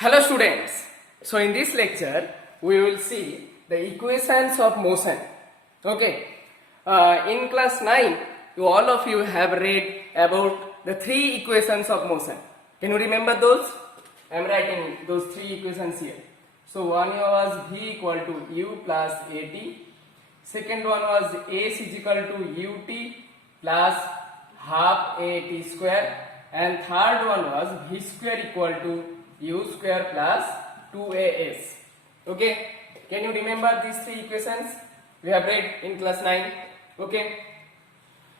Hello students. So in this lecture we will see the equations of motion. Okay. In class 9 all of you have read about the three equations of motion. Can you remember those? I am writing those three equations here. So one was v equal to u plus at. Second one was s is equal to ut plus half at square. And third one was v square equal to u square plus 2as. Okay, can you remember these three equations we have read in class 9? Okay,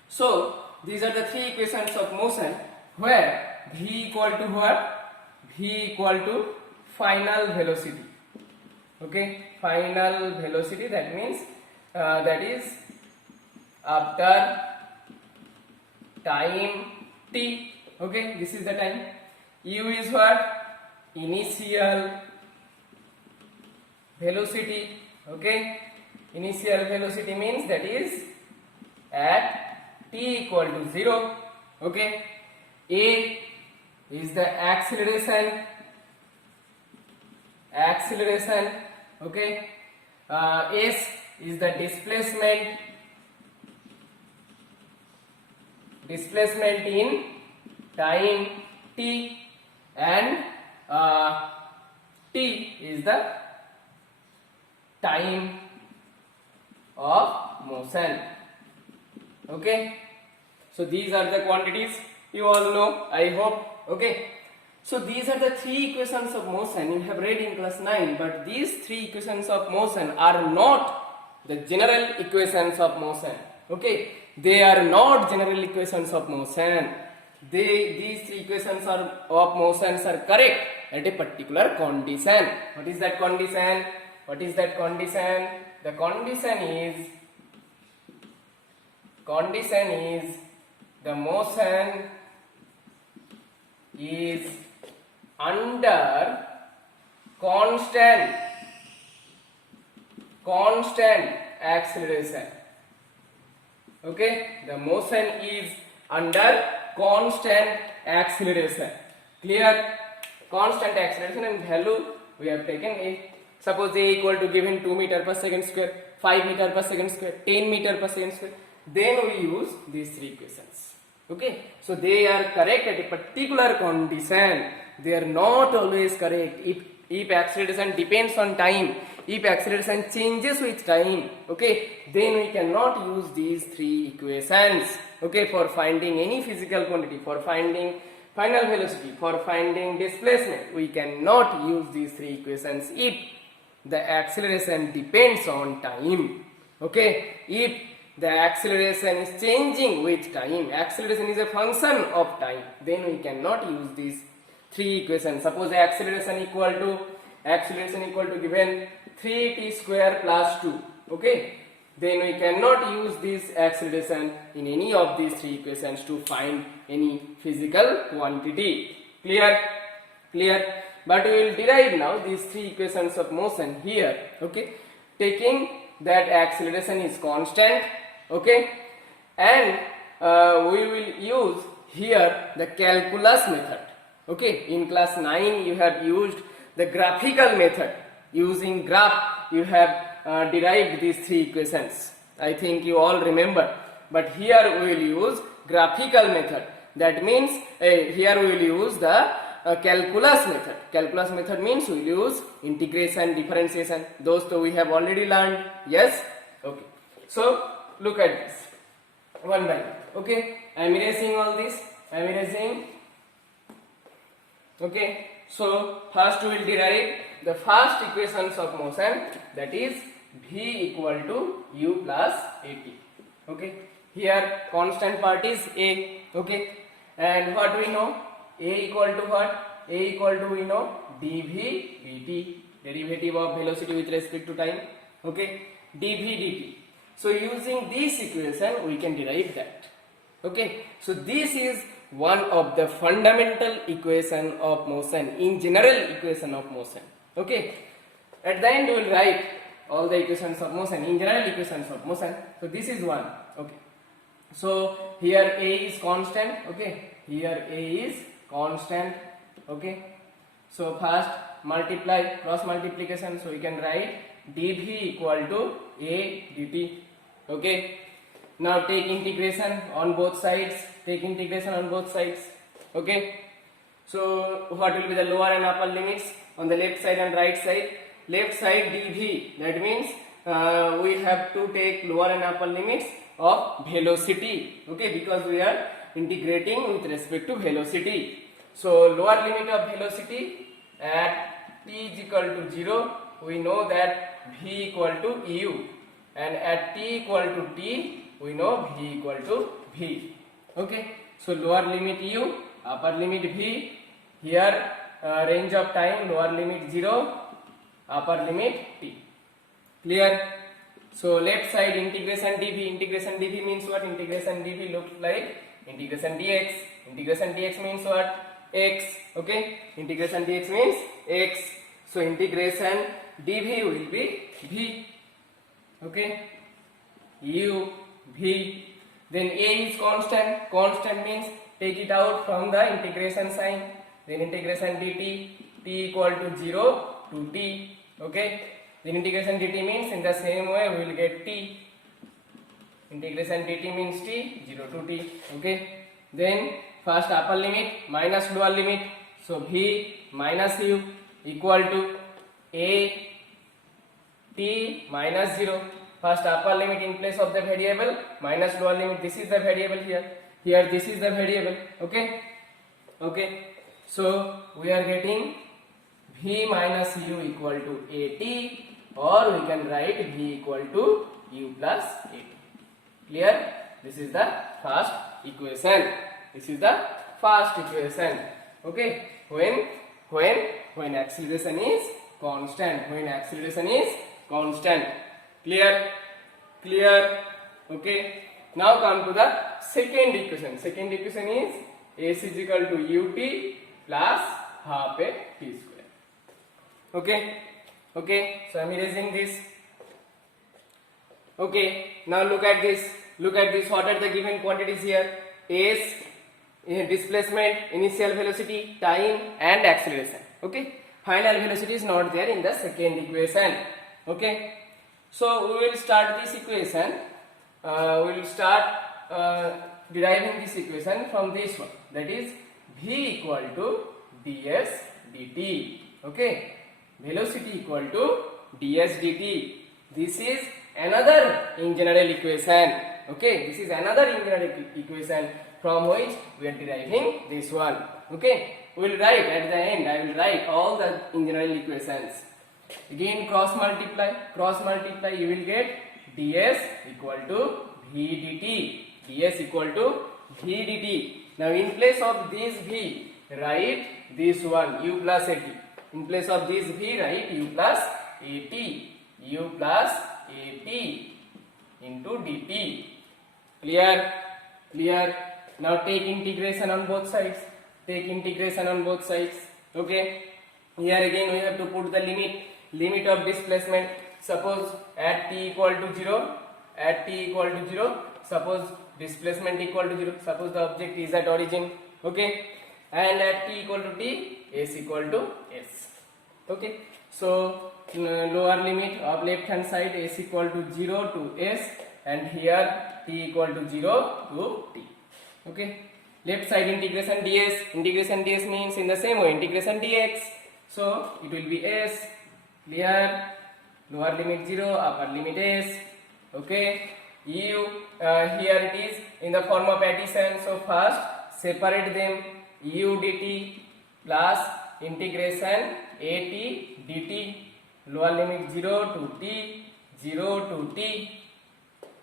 so these are the three equations of motion where v equal to what? V equal to final velocity. Okay, final velocity, that means that is after time t. Okay, this is the time. U is what? Initial velocity. Okay, initial velocity means that is at t equal to 0. Okay, a is the acceleration. Okay, s is the displacement in time t, and t is the time of motion. Okay, so these are the quantities you all know, I hope. Okay, so these are the three equations of motion you have read in class 9, but these three equations of motion are not the general equations of motion. Okay, they are not general equations of motion. These three equations of motions are correct at a particular condition. What is that condition? The condition is the motion is under constant acceleration. Okay, the motion is under constant acceleration. Clear? Constant acceleration and value we have taken a. Suppose a equal to given 2 meter per second square, 5 meter per second square, 10 meter per second square. Then we use these three equations. Okay, so they are correct at a particular condition. They are not always correct if acceleration depends on time, if acceleration changes with time. Okay, then we cannot use these three equations. Okay, for finding any physical quantity, for finding final velocity, for finding displacement, we cannot use these three equations if the acceleration depends on time. Okay, if the acceleration is changing with time, acceleration is a function of time, then we cannot use these three equations. Suppose acceleration equal to given 3t square plus 2. Okay, then we cannot use this acceleration in any of these three equations to find any physical quantity. Clear? But we will derive now these three equations of motion here. Okay, taking that acceleration is constant. Okay, and we will use here the calculus method. Okay, in class 9 you have used the graphical method. Using graph you have derived these three equations. I think you all remember. But here we will use graphical method. That means here we will use the calculus method. Calculus method means we will use integration, differentiation. Those two we have already learned. Yes? Okay. So look at this one by one. Okay, I am erasing all this. Okay, so first we will derive the first equations of motion, that is v equal to u plus at. Okay, here constant part is a. Okay, and what we know? A equal to what? A equal to, we know, dv dt, derivative of velocity with respect to time. Okay, dv dt. So using this equation we can derive that. Okay, so this is one of the fundamental equation of motion, in general equation of motion. Okay, at the end we will write all the equations of motion, in general equations of motion. So this is one. Okay, so here a is constant. Okay, here a is constant. Okay, so first multiply, cross multiplication, so we can write dv equal to a dt. Okay, now take integration on both sides, take integration on both sides. Okay, so what will be the lower and upper limits on the left side and right side? Left side dv, that means we have to take lower and upper limits of velocity. Okay, because we are integrating with respect to velocity. So lower limit of velocity at t is equal to 0, we know that v equal to u, and at t equal to t we know v equal to v. Okay, so lower limit u, upper limit v. Here range of time, lower limit 0, upper limit t. Clear? So left side integration dv, integration dv means what? Integration dv looks like integration dx. Integration dx means what? X. Okay, integration dx means x. So integration dv will be v. Okay, u v. Then a is constant. Constant means take it out from the integration sign. Then integration dt, t equal to 0 to t. Okay, then integration dt means in the same way we will get t. Integration dt means t, 0 to t. Okay, then first upper limit minus lower limit, so v minus u equal to a t minus 0. First upper limit in place of the variable, minus lower limit, this is the variable here. Here this is the variable. Okay, okay, so we are getting v minus u equal to at, or we can write v equal to u plus at. Clear? This is the first equation. This is the first equation. Okay, when acceleration is constant, when acceleration is constant. Clear? Clear? Okay, now come to the second equation. Second equation is s is equal to ut plus half a t square. Okay, okay, so I am erasing this. Okay, now look at this. Look at this. What are the given quantities here? S, displacement, initial velocity, time, and acceleration. Okay, final velocity is not there in the second equation. Okay, so we will start this equation. We will start deriving this equation from this one. That is v equal to ds dt. Okay, velocity equal to ds dt. This is another in general equation. Okay, this is another in general equation from which we are deriving this one. Okay, we will write at the end. I will write all the in general equations. Again cross multiply, you will get ds equal to v dt. ds equal to v dt. Now in place of this v, write this one u plus at. In place of this v, write u plus at. U plus at into dt. Clear? Clear? Now take integration on both sides. Take integration on both sides. Okay, here again we have to put the limit of displacement. Suppose at t equal to 0, at t equal to 0, suppose displacement equal to 0, suppose the object is at origin. Okay, and at t equal to t, s equal to s. Okay, so lower limit of left hand side, s equal to 0 to s, and here t equal to 0 to t. Okay, left side integration ds means in the same way integration dx, so it will be s. Clear? Lower limit 0, upper limit s. Okay, u, here it is in the form of addition, so first separate them. U dt plus integration at dt, lower limit 0 to t, 0 to t.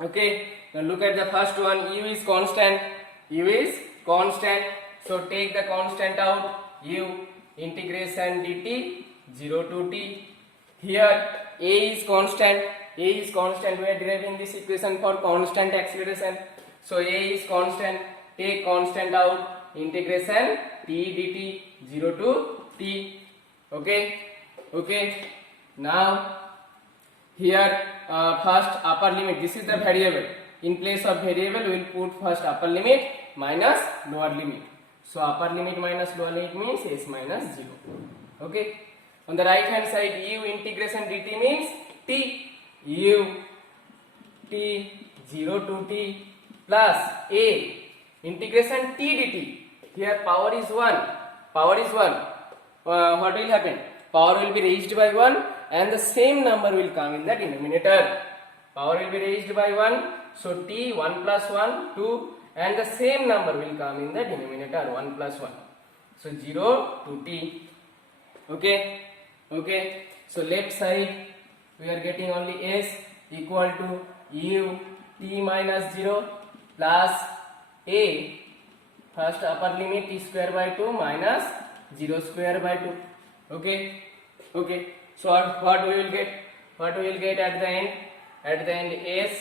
Okay, now look at the first one. U is constant, so take the constant out. U integration dt 0 to t. Here a is constant, we are deriving this equation for constant acceleration, so a is constant, take constant out, integration t dt 0 to t. Okay, okay, now here first upper limit, this is the variable. In place of variable we will put first upper limit minus lower limit, so upper limit minus lower limit means s minus 0. Okay, On the right hand side, u integration dt means t, u t 0 to t plus a integration t dt. Here power is 1. Power is 1. What will happen? Power will be raised by 1 and the same number will come in the denominator. Power will be raised by 1. So t 1 plus 1 2 and the same number will come in the denominator 1 plus 1. So 0 to t. Okay. Okay. So left side we are getting only s equal to u t minus 0 plus a, first upper limit t square by 2 minus 0 square by 2. Okay. Okay. So what we will get? What we will get at the end? At the end s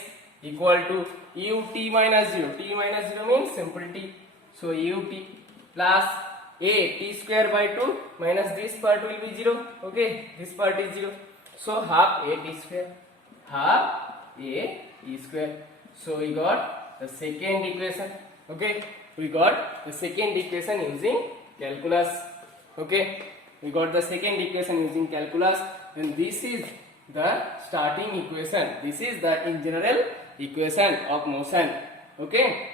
equal to u t minus 0. T minus 0 means simple t. So u t plus a t square by 2 minus this part will be 0. Okay. This part is 0. So half a t square. Half a e square. So we got the second equation. Okay. We got the second equation using calculus. Okay. We got the second equation using calculus, and this is the starting equation. This is the in general equation of motion. Okay.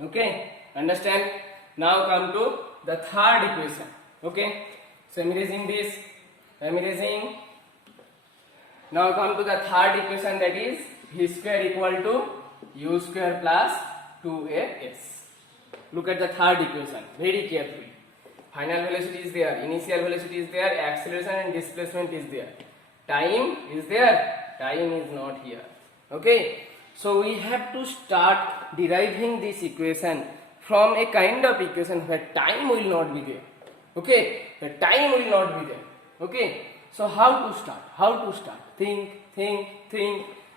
Okay. Understand? Now come to the third equation. Okay. So I'm erasing this. I'm erasing. Now come to the third equation, that is v square equal to u square plus 2as. Look at the third equation very carefully. Final velocity is there, initial velocity is there, acceleration and displacement is there. Time is there, time is not here. Okay. So we have to start deriving this equation from a kind of equation where time will not be there. Okay. The time will not be there. Okay. So how to start? How to start? Think,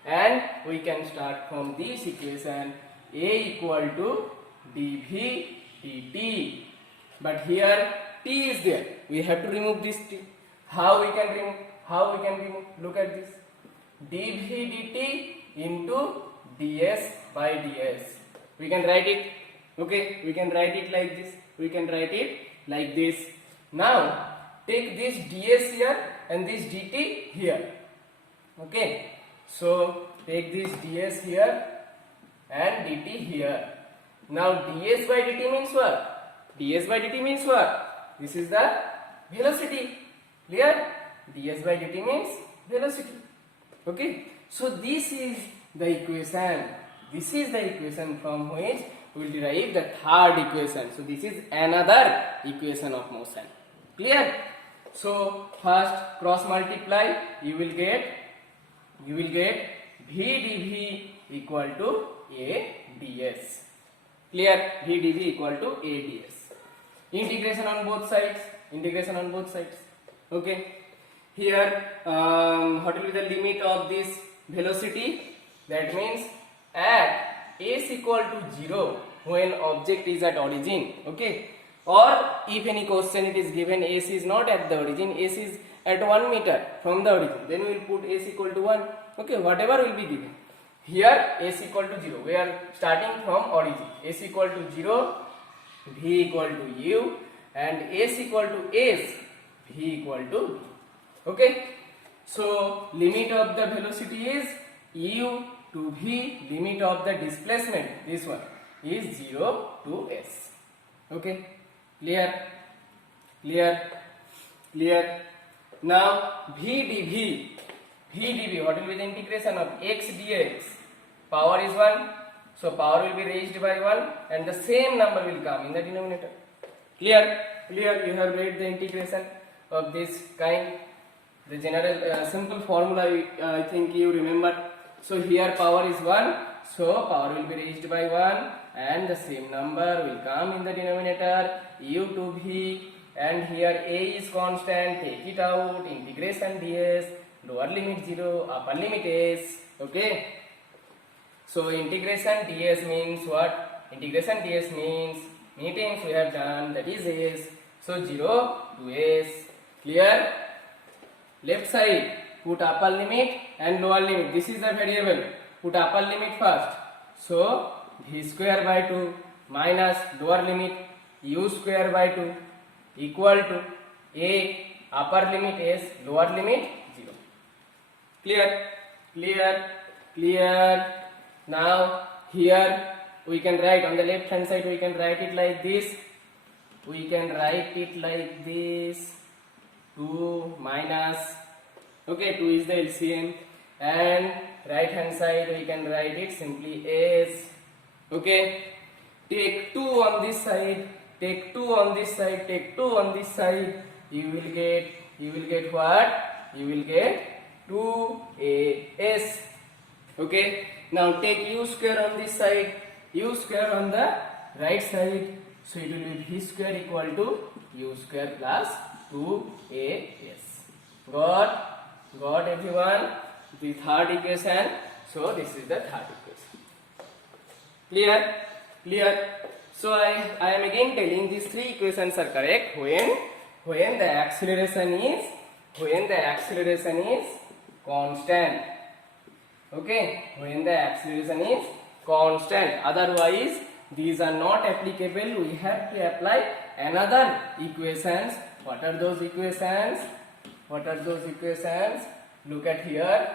and we can start from this equation a equal to dv dt. But here t is there. We have to remove this t. How we can remove? Look at this. dv dt into ds by ds. We can write it. Okay. We can write it like this. Now take this ds here and this dt here. Okay. So take this ds here and dt here. Now ds by dt means what? ds by dt means what? This is the velocity. Clear? ds by dt means velocity. Okay. So this is the equation. This is the equation from which we will derive the third equation. So this is another equation of motion. Clear? So first cross multiply, you will get v dv equal to a ds. Clear? v dv equal to a ds. Integration on both sides. Okay. Here what will be the limit of this velocity? That means at s equal to 0 when object is at origin. Okay. Or if any question it is given s is not at the origin, s is at 1 meter from the origin, then we will put s equal to 1. Okay. Whatever will be given. Here s equal to 0. We are starting from origin. S equal to 0, v equal to u, and s equal to s, v equal to v. Okay. So limit of the velocity is u to v. Limit of the displacement, this one, is 0 to s. Okay. Clear? Now v dv, what will be the integration of x dx? Power is 1, so power will be raised by 1 and the same number will come in the denominator. Clear? You have read the integration of this kind. The general simple formula I think you remember. So here power is 1, so power will be raised by 1 and the same number will come in the denominator, u to v, and here a is constant, take it out, integration ds, lower limit 0, upper limit s. Okay. So integration ds means what? Integration ds means many things we have done, that is s. So 0 to s. Clear? Left side, put upper limit and lower limit. This is the variable. Put upper limit first. So v square by 2 minus lower limit u square by 2 equal to a upper limit s, lower limit 0. Clear? Clear? Clear? Now here we can write on the left hand side, we can write it like this. We can write it like this. 2 minus, okay, 2 is the LCM, and right hand side we can write it simply as, okay. Take 2 on this side, take 2 on this side, take 2 on this side, you will get what? You will get 2as. Okay, now take u square on this side, u square on the right side, so it will be v square equal to u square plus 2as. Got everyone? The third equation. So this is the third equation. Clear? Clear? So I am again telling these three equations are correct when the acceleration is constant. Okay, when the acceleration is constant. Otherwise, these are not applicable. We have to apply another equations. What are those equations? What are those equations? Look at here.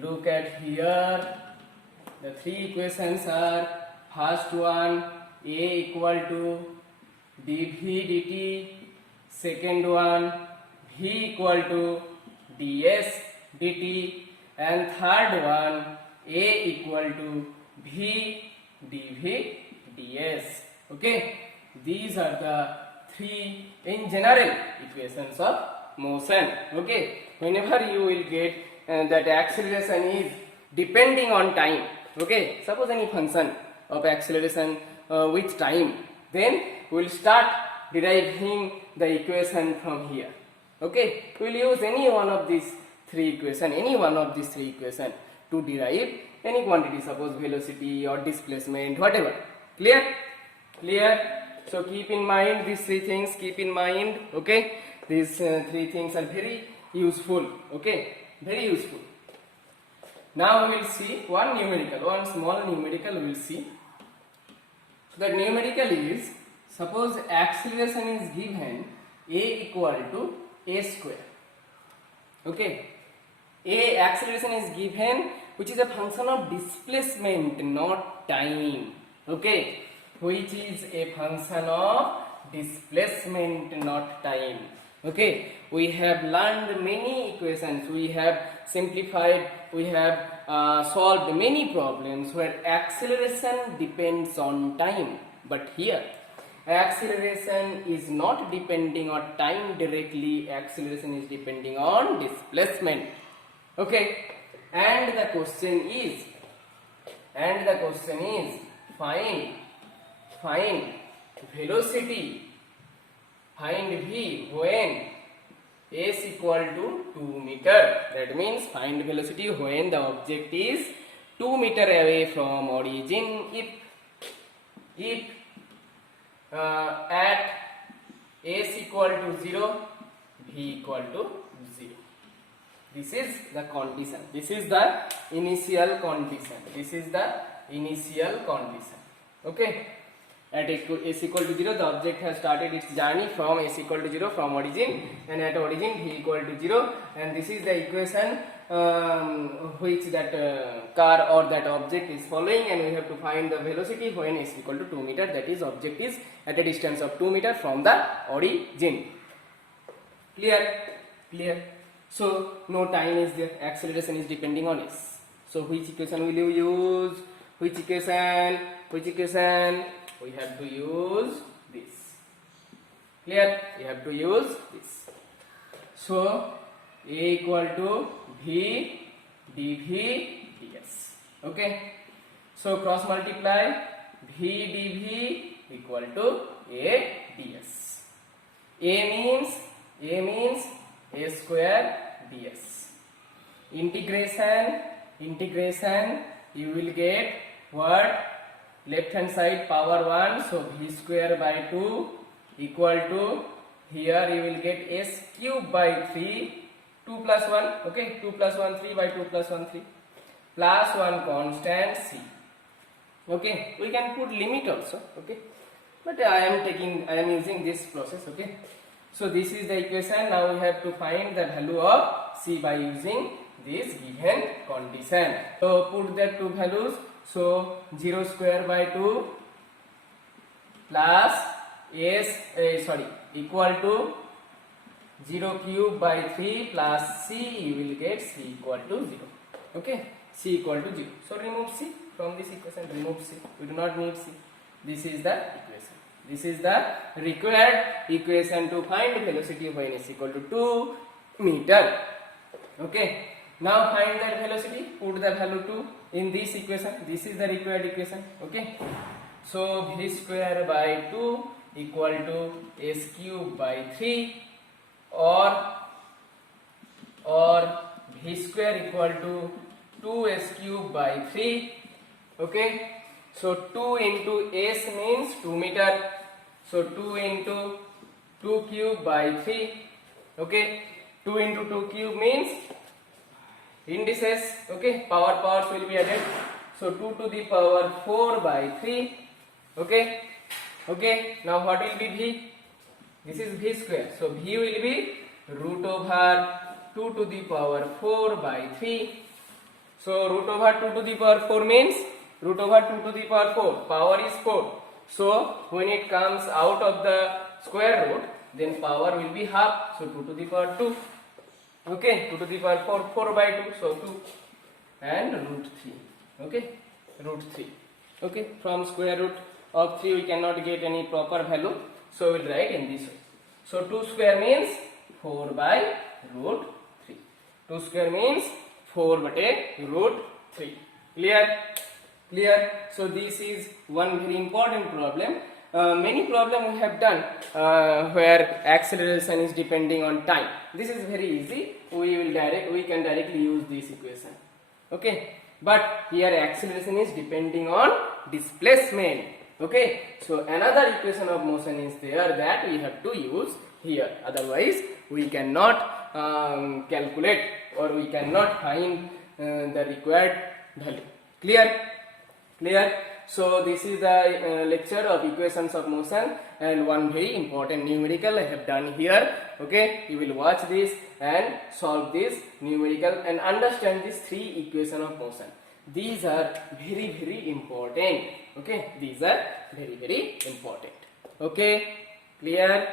Look at here. The three equations are, first one, A equal to dv dt. Second one, V equal to ds dt. And third one, A equal to V dv ds. Okay, these are the three in general equations of motion. Okay, whenever you will get that acceleration is depending on time, okay, suppose any function of acceleration with time, then we will start deriving the equation from here. Okay, we will use any one of these three equation to derive any quantity, suppose velocity or displacement, whatever. Clear? Clear? So keep in mind these three things, keep in mind, okay. These three things are very useful, okay, very useful. Now we will see one small numerical we will see. So that numerical is, suppose acceleration is given a equal to a square. Okay, a acceleration is given which is a function of displacement, not time. Okay, which is a function of displacement, not time. Okay, we have learned many equations, we have simplified, we have solved many problems where acceleration depends on time. But here, acceleration is not depending on time directly, acceleration is depending on displacement. Okay, and the question is find velocity, find v when s equal to 2 meter. That means find velocity when the object is 2 meter away from origin. If at s equal to 0, v equal to 0. This is the condition. This is the initial condition. Okay. At s equal to 0, the object has started its journey from s equal to 0 from origin, and at origin v equal to 0, and this is the equation which that car or that object is following, and we have to find the velocity when s equal to 2 meter, that is object is at a distance of 2 meter from the origin. Clear? So no time is there, acceleration is depending on s. So which equation will you use? Which equation? We have to use this. Clear? We have to use this. So a equal to v dv ds. Okay. So cross multiply, v dv equal to a ds. A means a square ds. Integration, you will get what? Left hand side power 1, so v square by 2 equal to, here you will get s cube by 3, 2 plus 1, okay, 2 plus 1 3 by 2 plus 1 3, plus 1 constant c. Okay, we can put limit also, okay, but I am using this process, okay. So this is the equation. Now we have to find the value of c by using this given condition. So put the two values. So 0 square by 2 plus equal to 0 cube by 3 plus c, you will get c equal to 0. Okay, c equal to 0. So remove c from this equation, remove c. We do not need c. This is the equation. This is the required equation to find velocity of n is equal to 2 meter. Okay, now find that velocity, put the value 2 in this equation. This is the required equation. Okay, so v square by 2 equal to s cube by 3 or v square equal to 2s cube by 3. Okay, so 2 into s means 2 meter. So 2 into 2 cube by 3. Okay, 2 into 2 cube means indices. Okay, powers will be added. So 2 to the power 4 by 3. Okay, now what will be v? This is v square. So v will be root over 2 to the power 4 by 3. So root over 2 to the power 4 means root over 2 to the power 4. Power is 4. So when it comes out of the square root, then power will be half. So 2 to the power 2. Okay, 2 to the power 4, 4 by 2. So 2 and root 3. Okay, root 3. Okay, from square root of 3 we cannot get any proper value. So we will write in this way. So 2 square means 4 by root 3. 2 square means 4 by root 3. Clear? So this is one very important problem. Many problem we have done where acceleration is depending on time. This is very easy. We can directly use this equation. Okay, but here acceleration is depending on displacement. Okay, so another equation of motion is there that we have to use here. Otherwise, we cannot calculate or we cannot find the required value. Clear? So this is the lecture of equations of motion, and one very important numerical I have done here. Okay, you will watch this and solve this numerical and understand these three equations of motion. These are very important. Okay, these are very important. Okay, clear?